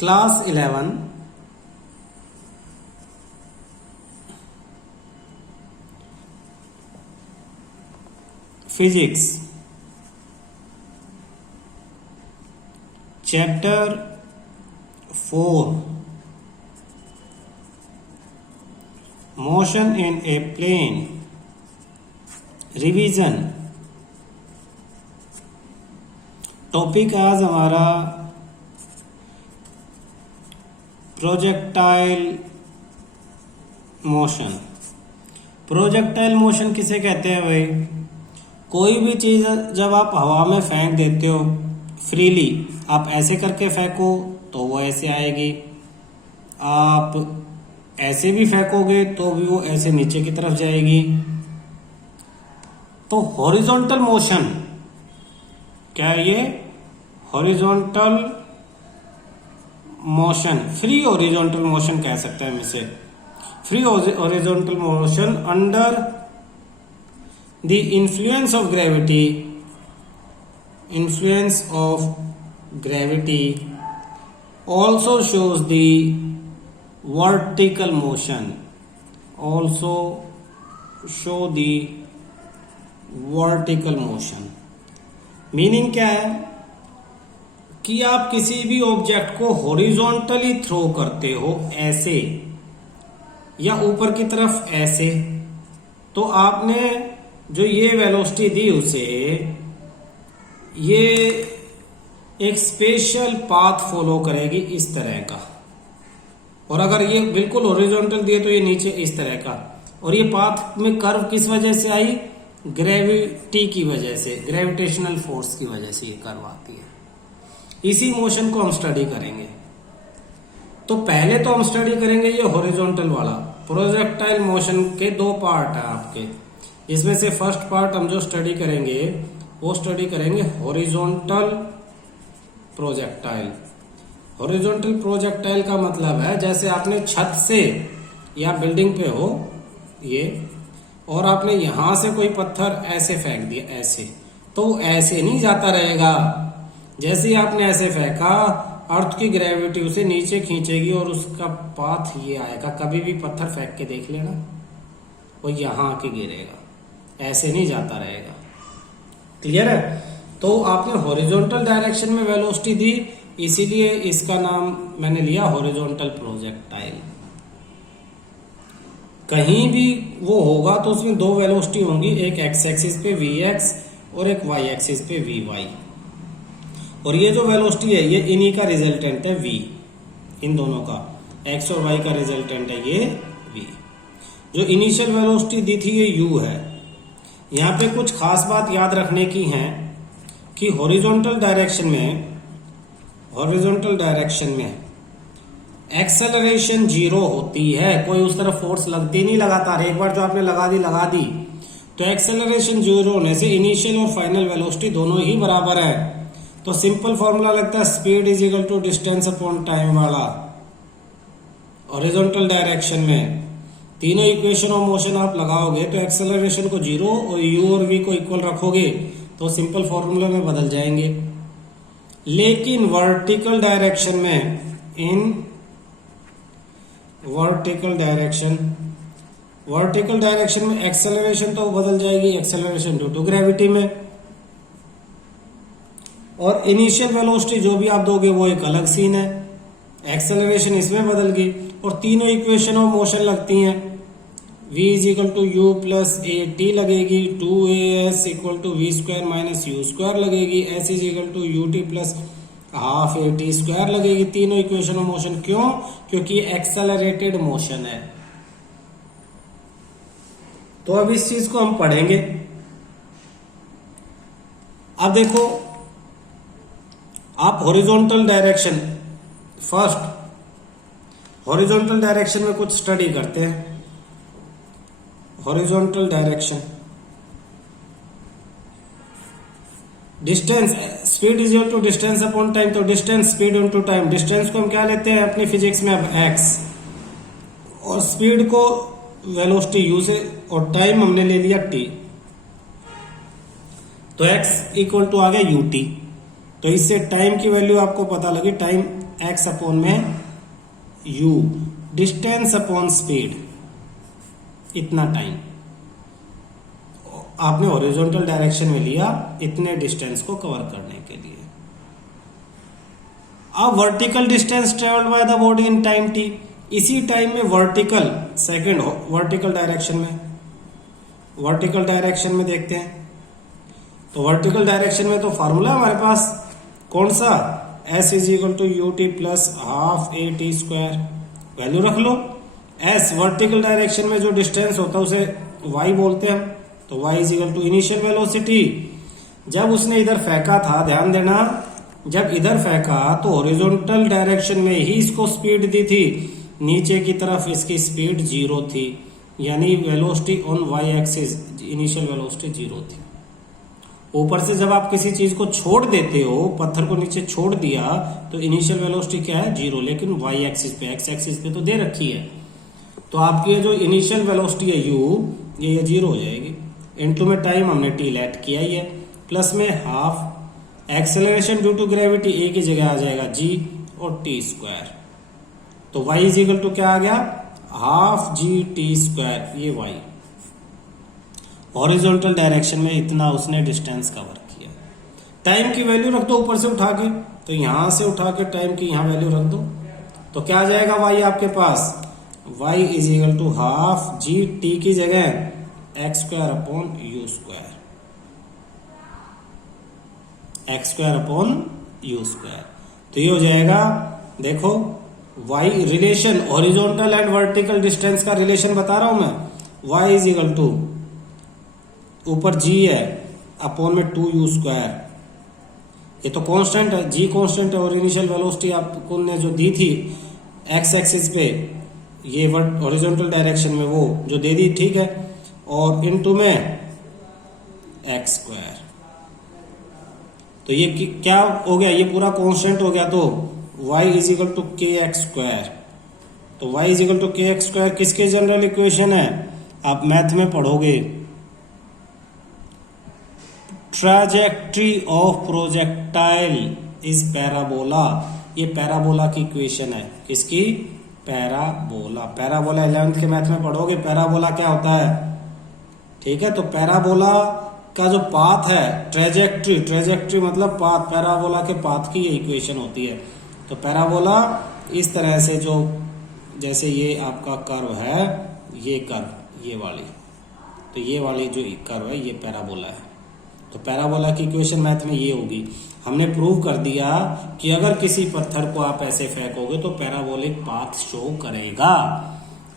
Class 11 physics chapter 4 motion in a plane revision. Topic आज हमारा projectile motion. Projectile motion किसे कहते हैं भाई? कोई भी चीज जब आप हवा में फेंक देते हो फ्रीली, आप ऐसे करके फेंको तो वो ऐसे आएगी, आप ऐसे भी फेंकोगे तो भी वो ऐसे नीचे की तरफ जाएगी। तो हॉरिजॉन्टल मोशन क्या है? ये horizontal motion, free horizontal motion कह सकते हैं हम इसे। Free horizontal motion under the influence of gravity also shows the vertical motion, also show the vertical motion। Meaning क्या है कि आप किसी भी ऑब्जेक्ट को हॉरिजॉन्टली थ्रो करते हो ऐसे या ऊपर की तरफ ऐसे, तो आपने जो ये वेलोसिटी दी उसे, ये एक स्पेशल पाथ फॉलो करेगी इस तरह का। और अगर ये बिल्कुल हॉरिजॉन्टल दिए तो ये नीचे इस तरह का। और ये पाथ में कर्व किस वजह से आई? ग्रेविटी की वजह से, ग्रेविटेशनल फोर्स की वजह से ये कर्व आती है। इसी मोशन को हम स्टडी करेंगे। तो पहले तो हम स्टडी करेंगे ये हॉरिजॉन्टल वाला। प्रोजेक्टाइल मोशन के दो पार्ट है आपके, इसमें से फर्स्ट पार्ट हम जो स्टडी करेंगे वो स्टडी करेंगे हॉरिजॉन्टल प्रोजेक्टाइल। हॉरिजॉन्टल प्रोजेक्टाइल का मतलब है जैसे आपने छत से या बिल्डिंग पे हो ये, और आपने यहां से कोई पत्थर ऐसे फेंक दिया ऐसे, तो ऐसे नहीं जाता रहेगा। जैसे ही आपने ऐसे फेंका, अर्थ की ग्रेविटी उसे नीचे खींचेगी और उसका पाथ ये आएगा। कभी भी पत्थर फेंक के देख लेना, वो यहां आके गिरेगा, ऐसे नहीं जाता रहेगा। क्लियर है? तो आपने हॉरिजॉन्टल डायरेक्शन में वेलोसिटी दी, इसीलिए इसका नाम मैंने लिया हॉरिजॉन्टल प्रोजेक्टाइल। कहीं भी वो होगा तो उसमें दो वेलोसिटी होंगी, एक एक्स एक्सिस पे Vx और एक वाई एक्सिस पे Vy। और ये जो वेलोसिटी है ये इन्हीं का रिजल्टेंट है v, इन दोनों का x और y का रिजल्टेंट है ये v। जो इनिशियल वेलोसिटी दी थी ये u है। यहाँ पे कुछ खास बात याद रखने की है कि हॉरिजॉन्टल डायरेक्शन में एक्सेलरेशन 0 होती है। कोई उस तरफ फोर्स लगती नहीं लगातार, एक बार जो आपने लगा दी तो एक्सेलरेशन 0 होने से इनिशियल और फाइनल वेलोसिटी दोनों ही बराबर है। तो सिंपल फॉर्मूला लगता है speed is equal to distance upon time वाला। हॉरिजॉन्टल डायरेक्शन में तीनों इक्वेशन ऑफ मोशन आप लगाओगे तो एक्सेलरेशन को 0 और u और v को इक्वल रखोगे तो सिंपल फॉर्मूला में बदल जाएंगे। लेकिन वर्टिकल डायरेक्शन में, इन वर्टिकल डायरेक्शन में एक्सेलरेशन तो बदल जाएगी, एक्सेलरेशन ड्यू टू ग्रेविटी में। और इनिशियल वेलोसिटी जो भी आप दोगे वो एक अलग सीन है, एक्सेलरेशन इसमें बदल गई। और तीनों इक्वेशन ऑफ मोशन लगती हैं। v is equal to u plus a t लगेगी, 2as equal to v square minus u square लगेगी, s is equal to u t plus half a t square लगेगी। तीनों इक्वेशन ऑफ मोशन। क्यों? क्योंकि accelerated motion है। तो अब इस चीज को हम पढ़ेंगे। अब देखो, आप horizontal direction, first horizontal direction में कुछ स्टडी करते हैं। Horizontal direction, distance, speed is equal to distance upon time. तो distance speed into time. Distance को हम क्या लेते हैं अपनी फिजिक्स में अब x, और स्पीड को वेलोसिटी u से, और टाइम हमने ले लिया t। तो x इक्वल टू आ गया ut। तो इससे टाइम की वैल्यू आपको पता लगी, टाइम एक्स अपॉन में यू, डिस्टेंस अपॉन स्पीड, इतना टाइम आपने हॉरिजॉन्टल डायरेक्शन में लिया इतने डिस्टेंस को कवर करने के लिए। अब vertical distance travelled by the body in time T, इसी टाइम में वर्टिकल सेकंड वर्टिकल डायरेक्शन में देखते हैं। तो वर्टिकल डायरेक्शन में तो फॉर्मूला हमारे पास कौन सा, s is equal to u t plus half a t square, value रख लो। s वर्टिकल डायरेक्शन में जो डिस्टेंस होता है उसे y बोलते हैं, तो y is equal to initial velocity. जब उसने इधर फेंका था, ध्यान देना, जब इधर फेंका तो हॉरिजॉन्टल डायरेक्शन में ही इसको स्पीड दी थी, नीचे की तरफ इसकी स्पीड 0 थी, यानी velocity on y axis initial velocity 0 थी। ऊपर से जब आप किसी चीज को छोड़ देते हो, पत्थर को नीचे छोड़ दिया, तो इनिशियल वेलोसिटी क्या है, 0, लेकिन वाई एक्सिस पे, एक्स एक्सिस पे तो दे रखी है, तो आपकी ये जो इनिशियल वेलोसिटी है u, ये 0 हो जाएगी। इनटू में टाइम हमने t लेट किया ही है, प्लस में half acceleration due to gravity, a की जगह आ जाएगा g और t स्क्वायर, तो y इज इक्वल टू क्या आ गया, हाफ जी टी स्क्वायर, ये y। हॉरिजॉन्टल डायरेक्शन में इतना उसने डिस्टेंस कवर किया। टाइम की वैल्यू रख दो ऊपर से उठा के, तो यहां से उठा के टाइम की यहां वैल्यू रख दो, तो क्या आ जाएगा y आपके पास, y is equal to half g t की जगह x square upon u square, x square upon u square. तो ये हो जाएगा, देखो y relation, horizontal and vertical distance का रिलेशन बता रहा हूं मैं, y इज इक्वल टू ऊपर g है अपॉन में 2u स्क्वायर, ये तो कांस्टेंट है, g कांस्टेंट है, और इनिशियल वेलोसिटी आपको ने जो दी थी x एक्सिस पे, ये हॉरिजॉन्टल डायरेक्शन में वो जो दे दी, ठीक है, और इनटू में x स्क्वायर, तो ये क्या हो गया, ये पूरा कांस्टेंट हो गया, तो y इज इक्वल टू के एक्स स्क्वायर। तो y इज इक्वल टू के एक्स स्क्वायर किसके जनरल इक्वेशन है, आप मैथ में पढ़ोगे, trajectory of projectile is parabola, ये पैराबोला की इक्वेशन है, किसकी, पैराबोला। पैराबोला 11th के मैथ में पढ़ोगे, पैराबोला क्या होता है, ठीक है। तो पैराबोला का जो पाथ है, ट्रैजेक्टरी मतलब पाथ, पैराबोला के पाथ की ये इक्वेशन होती है। तो पैराबोला इस तरह से, जो जैसे ये आपका कर्व है, ये कर्व, ये वाली, तो ये वाली जो कर्व है ये पैराबोला है। तो पैराबोला की इक्वेशन मैथ में ये होगी। हमने प्रूव कर दिया कि अगर किसी पत्थर को आप ऐसे फेंकोगे तो पैराबोलिक पाथ शो करेगा।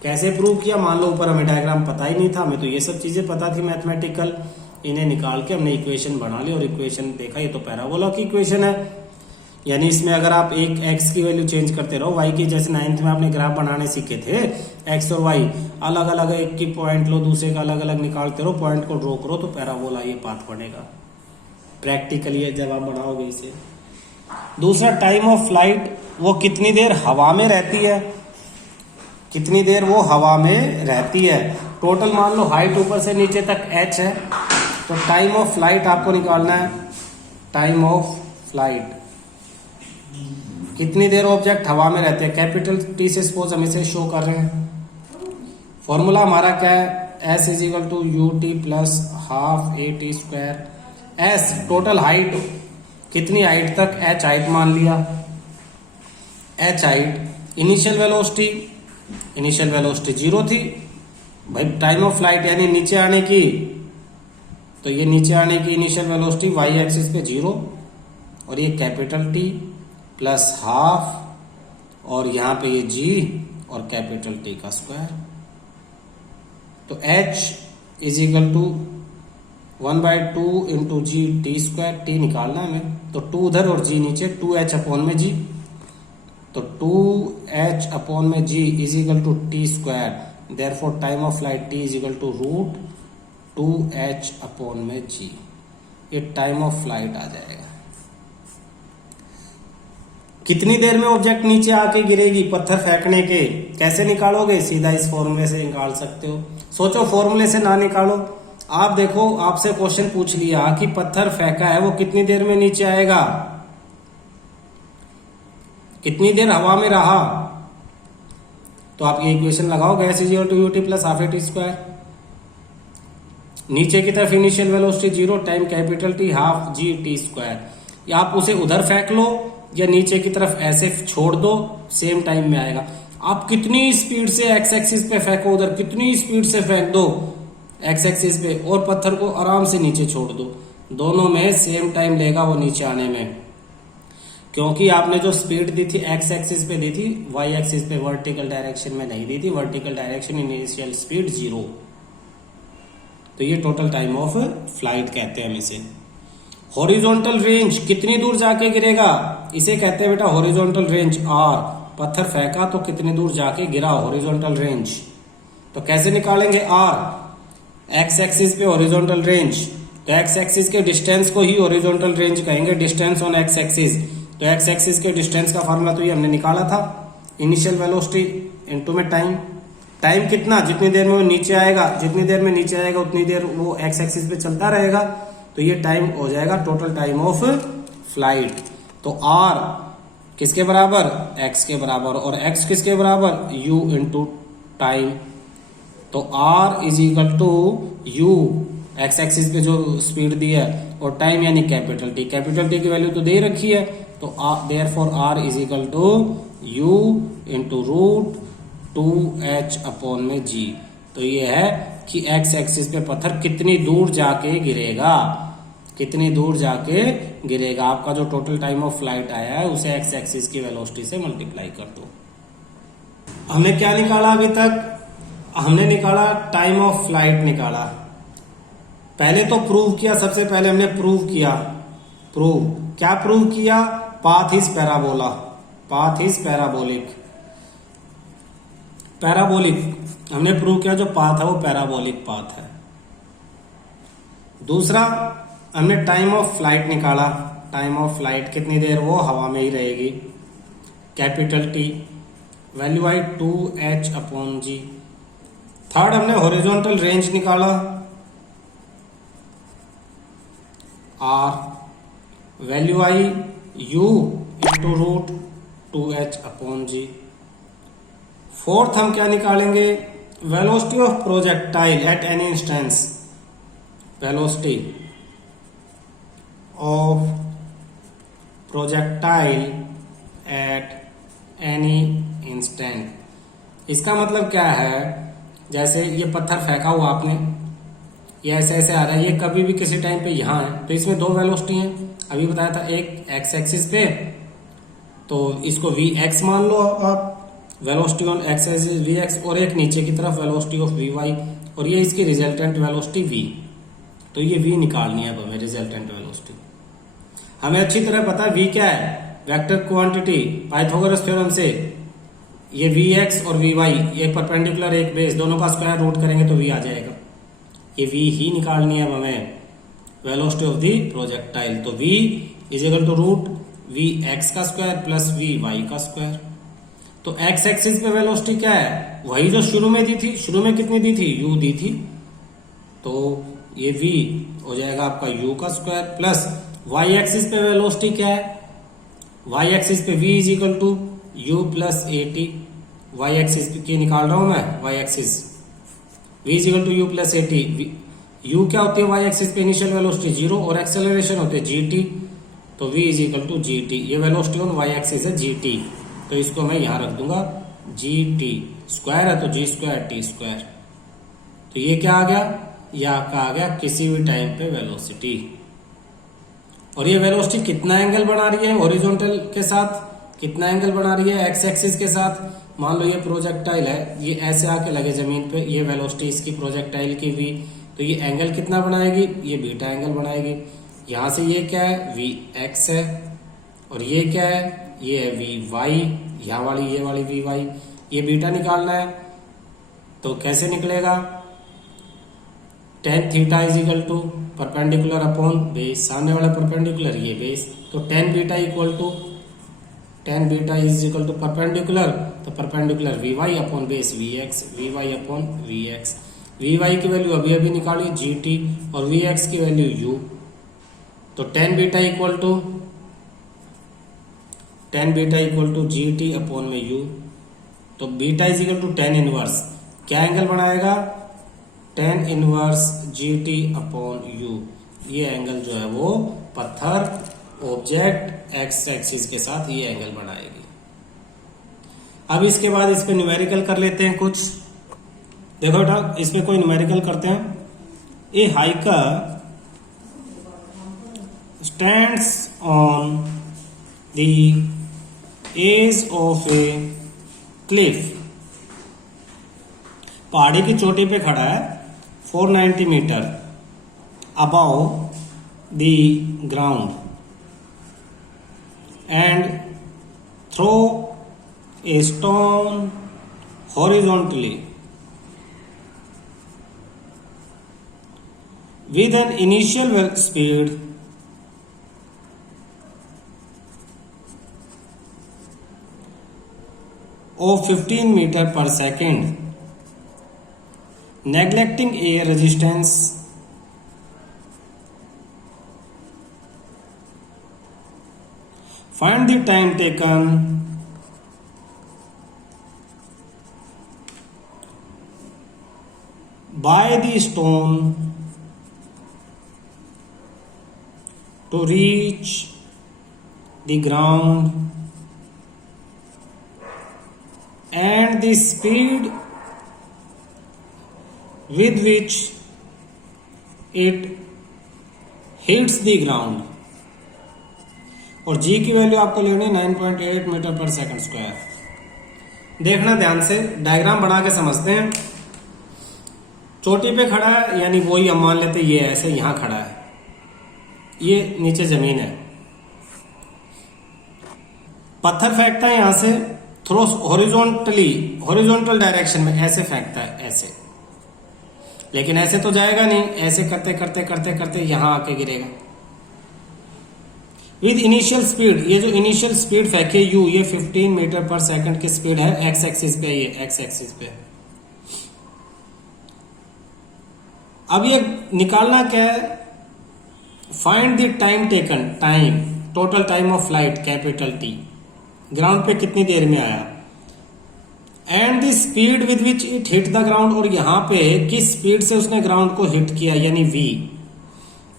कैसे प्रूव किया, मान लो ऊपर हमें डायग्राम पता ही नहीं था, हमें तो ये सब चीजें पता थी मैथमेटिकल, इन्हें निकाल के हमने इक्वेशन बना ली और इक्वेशन देखा, ये तो पैराबोला की इक्वेशन है। यानी इसमें अगर आप एक x की वैल्यू चेंज करते रहो, y की, जैसे 9th में आपने ग्राफ बनाने सीखे थे, x और y अलग अलग, एक की पॉइंट लो, दूसरे का अलग अलग निकालते रहो, पॉइंट को ड्रॉ करो, तो पैराबोला ये पाथ बनेगा प्रैक्टिकली जब आप बनाओगे इसे। दूसरा, टाइम ऑफ फ्लाइट, वो कितनी देर हवा में रहती है, कितनी देर वो हवा में रहती है। टोटल मान लो हाइट ऊपर से नीचे तक h है, तो टाइम ऑफ फ्लाइट आपको निकालना है, टाइम ऑफ फ्लाइट, कितनी देर ऑब्जेक्ट हवा में रहते हैं। कैपिटल T से सपोज हम इसे शो कर रहे हैं। फॉर्मूला हमारा क्या है, s is equal to u t plus half a t square. s total height, कितनी हाइट तक, h हाइट मान लिया, h हाइट, इनिशियल वेलोसिटी 0 थी भाई, टाइम ऑफ फ्लाइट यानी नीचे आने की, तो ये नीचे आने की इनिशियल वेलोसिटी y एक्सिस पे 0, और ये कैपिटल T प्लस हाफ, और यहाँ पे ये g और कैपिटल T का स्क्वायर। तो h is equal to 1/2 into g t square, t निकालना है हमें, तो 2 उधर और g नीचे, 2h अपॉन में g, तो 2h अपॉन में g is equal to t square. Therefore time of flight t is equal to root 2h upon में g, ये टाइम ऑफ फ्लाइट आ जाएगा। कितनी देर में ऑब्जेक्ट नीचे आके गिरेगी पत्थर फेंकने के, कैसे निकालोगे, सीधा इस फॉर्मूले से निकाल सकते हो। सोचो फॉर्मूले से ना निकालो, आप देखो, आपसे क्वेश्चन पूछ लिया कि पत्थर फेंका है वो कितनी देर में नीचे आएगा, कितनी देर हवा में रहा, तो आप ये इक्वेशन लगाओ, s is equal to u t plus half a t square. नीचे की तरफ initial velocity 0 time capital t half g t square. या आप उसे उधर फेंक लो या नीचे की तरफ ऐसे छोड़ दो, सेम टाइम में आएगा। आप कितनी स्पीड से एक्स एक्सिस पे फेंको, उधर कितनी स्पीड से फेंक दो एक्स एक्सिस पे, और पत्थर को आराम से नीचे छोड़ दो, दोनों में सेम टाइम लेगा वो नीचे आने में। क्योंकि आपने जो स्पीड दी थी एक्स एक्सिस पे दी थी, वाई एक्सिस पे वर्टिकल डायरेक्शन में नहीं दी थी। वर्टिकल डायरेक्शन इनिशियल स्पीड 0, तो ये टोटल टाइम ऑफ फ्लाइट कहते हैं हम इसे। हॉरिजॉन्टल रेंज कितनी दूर जाके गिरेगा, इसे कहते हैं बेटा हॉरिजॉन्टल रेंज आर। पत्थर फेंका तो कितनी दूर जाके गिरा, हॉरिजॉन्टल रेंज। तो कैसे निकालेंगे आर, एक्स एक्सिस पे हॉरिजॉन्टल रेंज, तो एक्स एक्सिस के डिस्टेंस को ही हॉरिजॉन्टल रेंज कहेंगे, डिस्टेंस ऑन एक्स एक्सिस। तो एक्स एक्सिस के डिस्टेंस का फॉर्मूला तो ये हमने निकाला था, इनिशियल वेलोसिटी इनटू में टाइम। टाइम कितना, जितनी देर में वो नीचे आएगा, जितनी देर में नीचे आएगा उतनी देर वो एक्स एक्सिस पे चलता रहेगा, तो ये टाइम हो जाएगा टोटल टाइम ऑफ फ्लाइट। तो आर किसके बराबर, एक्स के बराबर, और एक्स किसके बराबर, यू इंटू टाइम। तो r is equal to u, x axis पे जो स्पीड दी है, और टाइम यानी कैपिटल टी। कैपिटल टी की वैल्यू तो दे रखी है, तो therefore r is equal to u into root 2h upon में जी। तो ये है कि एक्स एक्सिस पे पत्थर कितनी दूर जाके गिरेगा, कितनी दूर जाके गिरेगा। आपका जो टोटल टाइम ऑफ फ्लाइट आया है उसे एक्स एक्सिस की वेलोसिटी से मल्टीप्लाई कर दो। हमने क्या निकाला अभी तक, हमने निकाला टाइम ऑफ फ्लाइट निकाला। पहले तो प्रूव किया, सबसे पहले हमने प्रूव किया। क्या प्रूव किया, path is parabola, path is parabolic. Parabolic हमने प्रूव किया, जो पाथ है वो पैराबोलिक पाथ है। दूसरा हमने टाइम ऑफ फ्लाइट निकाला। टाइम ऑफ फ्लाइट कितनी देर वो हवा में ही रहेगी, कैपिटल टी, वैल्यू आई 2h अपॉन जी। थर्ड हमने हॉरिजॉन्टल रेंज निकाला, आर, वैल्यू आई u into root 2h upon g. Fourth हम क्या निकालेंगे, velocity of projectile at any instance, velocity of projectile at any instant. इसका मतलब क्या है, जैसे ये पत्थर फेंका हुआ आपने, ये ऐसे ऐसे आ रहा है, ये कभी भी किसी टाइम पे यहाँ है, तो इसमें दो वेलोसिटी हैं। अभी बताया था, एक एक्स एक्सिस पे, तो इसको वी एक्स मान लो आप, velocity on x axis v x, और एक नीचे की तरफ वेलोसिटी ऑफ वी वाई, और ये इसकी रिजल्टेंट वेलोसिटी वी। तो ये वी निकालनी है अब हमें, रिजल्टेंट वेलोसिटी। हमें अच्छी तरह पता है वी क्या है, वेक्टर क्वांटिटी, पाइथागोरस थ्योरम से ये वी एक्स और वी वाई, एक परपेंडिकुलर एक बेस, दोनों का स्क्वायर रूट करेंगे तो वी आ जाएगा। ये वी ही निकालनी है अब हमें, वेलोसिटी ऑफ दी प्रोजेक्टाइल। तो v is equal to root v x का स्क्वायर प्लस वी वाई का स्क्वायर। तो एक्स एक्सिस पे वेलोसिटी क्या है, वही जो शुरू में दी थी, शुरू में कितनी दी थी, u दी थी, तो ये v हो जाएगा आपका u का स्क्वायर प्लस वाई एक्सिस पे वेलोसिटी क्या है, वाई एक्सिस पे v is equal to u plus a t. Y axis की निकाल रहा हूं मैं, y axis v is equal to u plus a t. u क्या होती है वाई एक्सिस पे, इनिशियल वेलोसिटी 0 और एक्सेलरेशन होते हैं gt, तो v is equal to gt। ये वेलोसिटी ऑन वाई एक्सिस है gt, तो इसको मैं यहां रख दूंगा gt, स्क्वायर है तो g स्क्वायर t स्क्वायर। तो ये क्या आ गया, ये आपका आ गया किसी भी टाइम पे वेलोसिटी। और ये वेलोसिटी कितना एंगल बना रही है हॉरिजॉन्टल के साथ, कितना एंगल बना रही है एक्स एक्सिस के साथ। मान लो ये प्रोजेक्टाइल है, ये ऐसे आके लगे जमीन पे, ये वेलोसिटी इसकी प्रोजेक्टाइल की v, तो ये एंगल कितना बनाएगी, ये बीटा एंगल बनाएगी। यहां से ये क्या है, वी एक्स है, और ये क्या है, ये है वी वाई, यहाँ वाली ये वाली वी वाई, ये बीटा निकालना है। तो कैसे निकलेगा, tan theta is equal to perpendicular upon base, सामने वाला परपेंडिकुलर ये बेस, तो tan beta equal to, tan beta is equal to perpendicular, तो perpendicular v y upon base v x, v y upon v x. V y की value अभी अभी निकाली g t, और वी एक्स की value u. तो tan beta equal to tan beta equal to g t upon में u. तो beta is equal to tan inverse, क्या एंगल बनाएगा, tan inverse g t upon u. ये angle जो है वो पत्थर ऑब्जेक्ट एक्स एक्सिस के साथ ये एंगल बनाएगी। अब इसके बाद इस पे न्यूमेरिकल कर लेते हैं कुछ। देखो बेटा, इस पे कोई न्यूमेरिकल करते हैं। ए hiker stands on the edge of a cliff, पहाड़ी की चोटी पे खड़ा है 490 metre above the ground and throw a stone horizontally with an initial speed of 15 meter per second, neglecting air resistance find the time taken by the stone to reach the ground and the speed with which it hits the ground। और g की value आपको लेनी है 9.8 metre पर second square. देखना ध्यान से, diagram बना के समझते हैं। चोटी पे खड़ा है, यानी वही हम मान लेते ये ऐसे यहां खड़ा है, ये नीचे जमीन है, पत्थर फेंकता है यहां से, थ्रो हॉरिजॉन्टल डायरेक्शन में ऐसे फेंकता है ऐसे, लेकिन ऐसे तो जाएगा नहीं, ऐसे करते करते करते करते यहां आके गिरेगा। विद इनिशियल स्पीड, ये जो इनिशियल स्पीड फेंके यू, ये 15 मीटर पर सेकंड की स्पीड है एक्स एक्सिस पे, ये एक्स एक्सिस पे। अब ये निकालना क्या है, find the time taken, time total time of flight capital T, ground पे कितनी देर में आया, and the speed with which it hit the ground, और यहां पे किस स्पीड से उसने ग्राउंड को हिट किया, यानी v।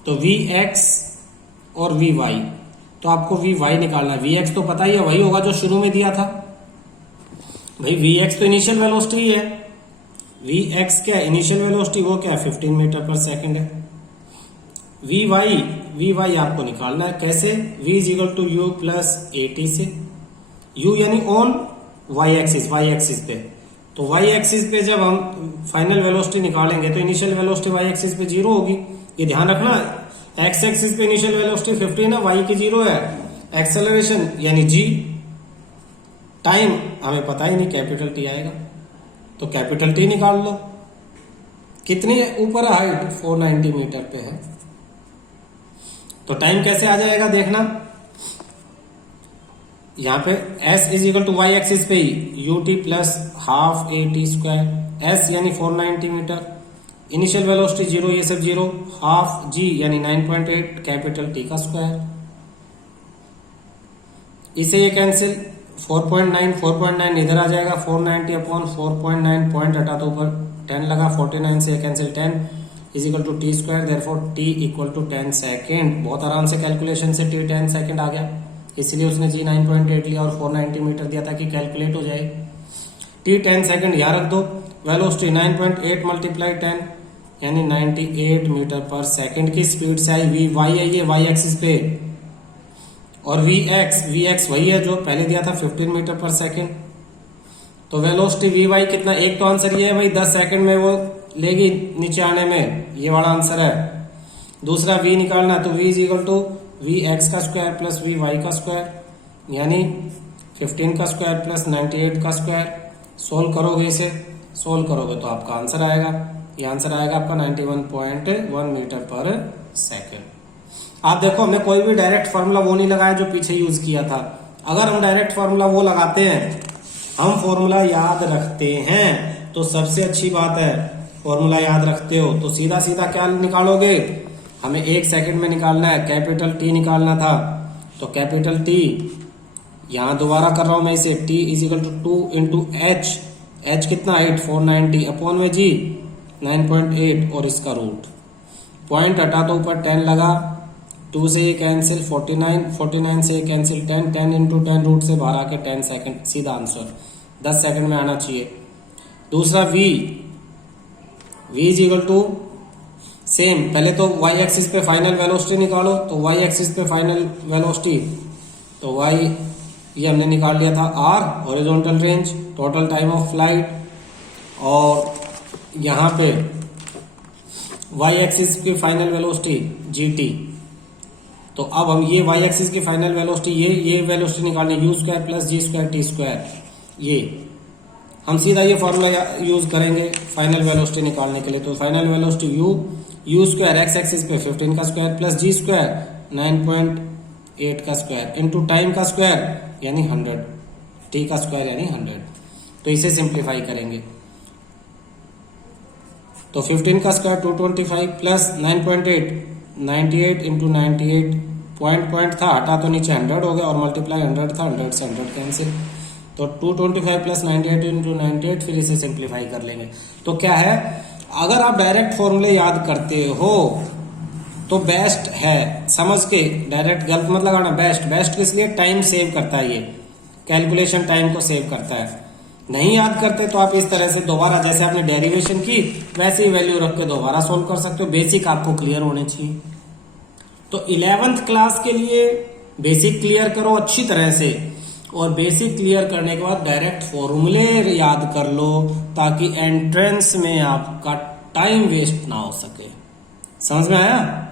तो वी एक्स और वी वाई, तो आपको वी वाई निकालना है। वी एक्स तो पता ही है, वही होगा जो शुरू में दिया था भाई। वी एक्स तो इनिशियल वेलोसिटी है, वी एक्स क्या है इनिशियल वेलोसिटी, वो क्या है 15 मीटर पर सेकंड है। वी वाई आपको निकालना है, कैसे, v is equal to u plus a t से, u यानी on y axis, y axis पे। तो y एक्सिस पे जब हम फाइनल वेलोसिटी निकालेंगे तो इनिशियल वेलोसिटी y एक्सिस पे 0 होगी, ये ध्यान रखना। x एक्सिस पे इनिशियल वेलोसिटी 15 है, y की 0 है। एक्सेलरेशन यानी g, टाइम हमें पता ही नहीं, कैपिटल टी आएगा, तो कैपिटल टी निकाल लो। कितनी ऊपर है हाइट, 490 मीटर पे है, तो टाइम कैसे आ जाएगा देखना। यहां पे s is equal to y axis पे ही u t plus half a t square, s यानी 490 मीटर, इनिशियल वेलोसिटी 0, ये सब 0, हाफ g यानी 9.8 कैपिटल टी का स्क्वायर। इसे ये कैंसिल, 4.9 इधर आ जाएगा, 490 अपॉन 4.9, पॉइंट हटा तो ऊपर 10 लगा, 49 से cancel, 10 is equal to t square, therefore t equal to 10 second. बहुत आराम से कैलकुलेशन से टी 10 सेकेंड आ गया, इसलिए उसने जी 9.8 लिया और 490 मीटर दिया ताकि कैलकुलेट हो जाए। टी 10 सेकेंड यहाँ रख दो, वेलोसिटी 9.8 मल्टीप्लाई 10 यानी 98 मीटर पर सेकेंड की स्पीड से आई। वी वाई है ये वाई एक्सिस पे, और वी एक्स वही है जो पहले दिया था 15 मीटर पर सेकेंड। तो वेलोसिटी वी वाई कितना, एक तो आंसर ये है भाई 10 सेकेंड में वो लेगी नीचे आने में, ये वाला आंसर है। दूसरा वी निकालना, तो v is equal to v x का स्क्वायर प्लस वी वाई का स्क्वायर यानी 15 का स्क्वायर प्लस 98 का स्क्वायर। सोल्व करोगे, इसे सोल्व करोगे तो आपका आंसर आएगा, ये आंसर आएगा आपका 91.1 मीटर पर सेकेंड। आप देखो हमने कोई भी डायरेक्ट फार्मूला वो नहीं लगाया जो पीछे यूज किया था। अगर हम डायरेक्ट फार्मूला वो लगाते हैं, हम फॉर्मूला याद रखते हैं, तो सबसे अच्छी बात है। फॉर्मूला याद रखते हो तो सीधा सीधा क्या निकालोगे, हमें 1 सेकंड में निकालना है, कैपिटल टी निकालना था। तो कैपिटल टी यहां दोबारा कर रहा हूं मैं इसे, t is equal to 2 into h, h कितना 8 490 अपॉन में जी 9.8 और इसका रूट, पॉइंट हटा तो ऊपर 10 लगा, 2 से ये कैंसिल 49, 49 से ये कैंसिल 10, 10 इंटू 10 रूट से बाहर आके 10 सेकंड, सीधा आंसर 10 सेकंड में आना चाहिए। दूसरा v is equal to same, पहले तो y एक्सिस पे फाइनल वेलोसिटी निकालो, तो y एक्सिस पे फाइनल वेलोसिटी, तो y ये हमने निकाल लिया था r horizontal range, total time of flight, और यहां पे y एक्सिस की फाइनल वेलोसिटी gt। तो अब हम ये y एक्सिस की फाइनल वेलोसिटी ये वेलोसिटी निकालनी, u square plus g square t square, ये हम सीधा ये फॉर्मूला यूज करेंगे फाइनल वेलोसिटी निकालने के लिए। तो final velocity u square x axis पे 15 का स्क्वायर प्लस जी स्क्वायर 9.8 का स्क्वायर इंटू टाइम का स्क्वायर यानी 100, टी का स्क्वायर यानी 100। तो इसे सिंप्लीफाई करेंगे, तो 15 का स्क्वायर 225 प्लस 9.8 98 इंटू 98, पॉइंट था हटा तो नीचे 100 हो गया और मल्टीप्लाई 100 था, 100 से 100 कैंसिल, तो 225 प्लस 98 इंटू 98, फिर इसे सिंप्लीफाई कर लेंगे। तो क्या है, अगर आप डायरेक्ट फॉर्मूले याद करते हो तो बेस्ट है, समझ के, डायरेक्ट गलत मत लगाना, बेस्ट किस लिए, टाइम सेव करता है, ये कैलकुलेशन टाइम को सेव करता है। नहीं याद करते तो आप इस तरह से दोबारा, जैसे आपने डेरिवेशन की वैसे ही वैल्यू रख के दोबारा सोल्व कर सकते हो, बेसिक आपको क्लियर होने चाहिए। तो 11th क्लास के लिए बेसिक क्लियर करो अच्छी तरह से, और बेसिक क्लियर करने के बाद डायरेक्ट फॉर्मूले याद कर लो, ताकि एंट्रेंस में आपका टाइम वेस्ट ना हो सके। समझ में आया?